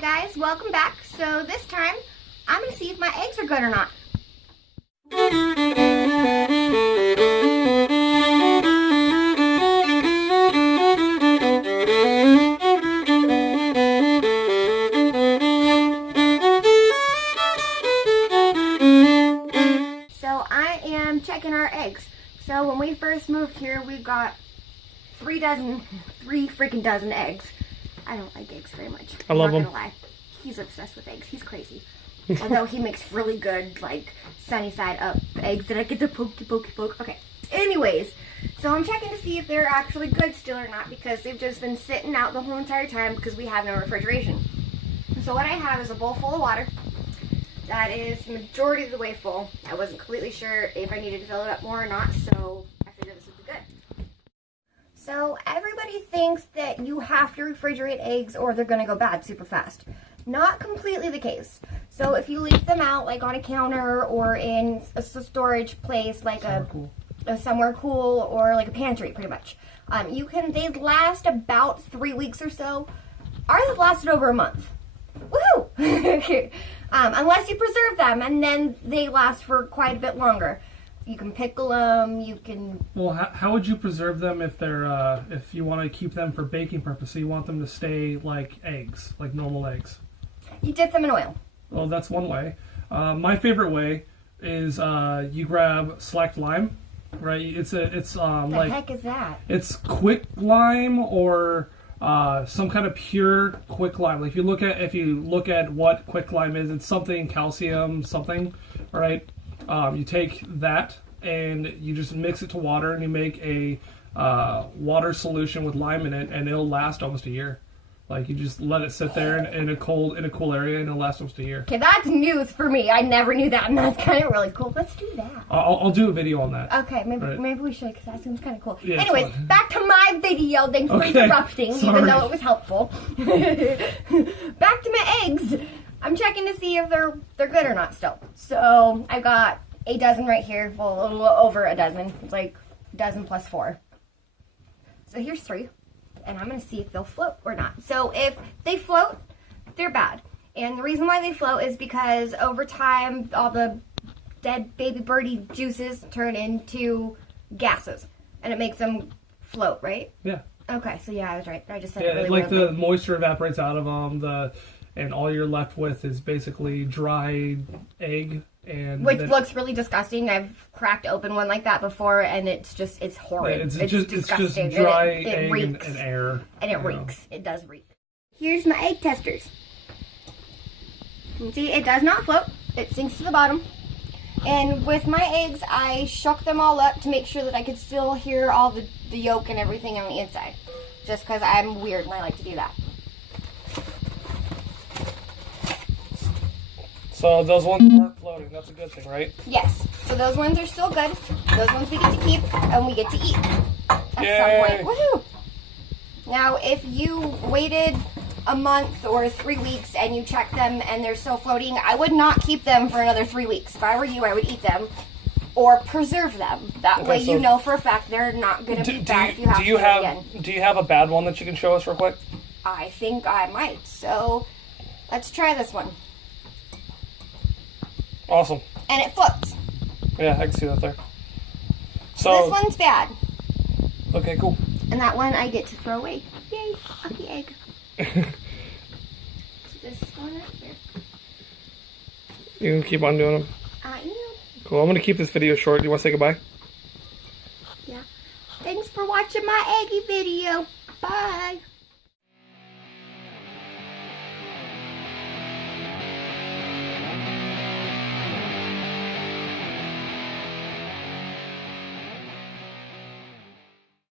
guys, welcome back. So this time, I'm going to see if my eggs are good or not. So I am checking our eggs. So when we first moved here, we got three freaking dozen eggs. I don't like eggs very much. I love them. I'm not gonna lie. He's obsessed with eggs. He's crazy. Although he makes really good, like, sunny side up eggs that I get to poke. Okay. Anyways, so I'm checking to see if they're actually good still or not, because they've just been sitting out the whole entire time because we have no refrigeration. So what I have is a bowl full of water that is the majority of the way full. I wasn't completely sure if I needed to fill it up more or not, so I figured this would be good. So everybody thinks that you have to refrigerate eggs or they're going to go bad super fast. Not completely the case. So if you leave them out like on a counter or in a storage place like somewhere cool or like a pantry pretty much, they last about 3 weeks or so. Ours have lasted over a month. Woohoo! Unless you preserve them, and then they last for quite a bit longer. You can pickle them, you can... Well, how would you preserve them if they're, if you want to keep them for baking purposes? So you want them to stay like eggs, like normal eggs? You dip them in oil. Well, that's one way. My favorite way is you grab select lime, right? It's the heck is that? It's quick lime or some kind of pure quick lime. Like if you look at what quick lime is, it's something calcium something, right? You take that and you just mix it to water and you make a water solution with lime in it, and it'll last almost a year. Like, you just let it sit there in a cool area and it'll last almost a year. Okay, that's news for me. I never knew that, and that's kind of really cool. Let's do that. I'll do a video on that. Okay, maybe we should, because that seems kind of cool. Yeah, anyways, back to my video. Thanks for interrupting, even though it was helpful. Back to my eggs. I'm checking to see if they're good or not still. So I've got a dozen right here. Well, a little over a dozen. It's like a dozen plus 4. So here's 3. And I'm going to see if they'll float or not. So if they float, they're bad. And the reason why they float is because over time, all the dead baby birdie juices turn into gases. And it makes them float, right? Yeah. Okay, so yeah, I was right. I just said yeah, it really like weirdly. the moisture evaporates out of them, and all you're left with is basically dry egg. Which looks really disgusting. I've cracked open one like that before, and it's horrid. Yeah, it's disgusting. It's just dry it egg reeks. and air. And it reeks. It does reek. Here's my egg testers. You can see it does not float. It sinks to the bottom. And with my eggs, I shook them all up to make sure that I could still hear all the yolk and everything on the inside. Just because I'm weird and I like to do that. So those ones aren't floating. That's a good thing, right? Yes. So those ones are still good. Those ones we get to keep and we get to eat at some point. Woohoo! Now, if you waited a month or 3 weeks and you check them and they're still floating, I would not keep them for another 3 weeks. If I were you, I would eat them or preserve them. That way you know for a fact they're not going to be bad if you have to do it again. Do you have a bad one that you can show us real quick? I think I might. So let's try this one. Awesome. And it floats. Yeah, I can see that there. So this one's bad. Okay, cool. And that one I get to throw away. Yay, lucky egg. So this is going right here. You can keep on doing them. I am. Cool. I'm going to keep this video short. Do you want to say goodbye? Yeah. Thanks for watching my eggy video. Bye.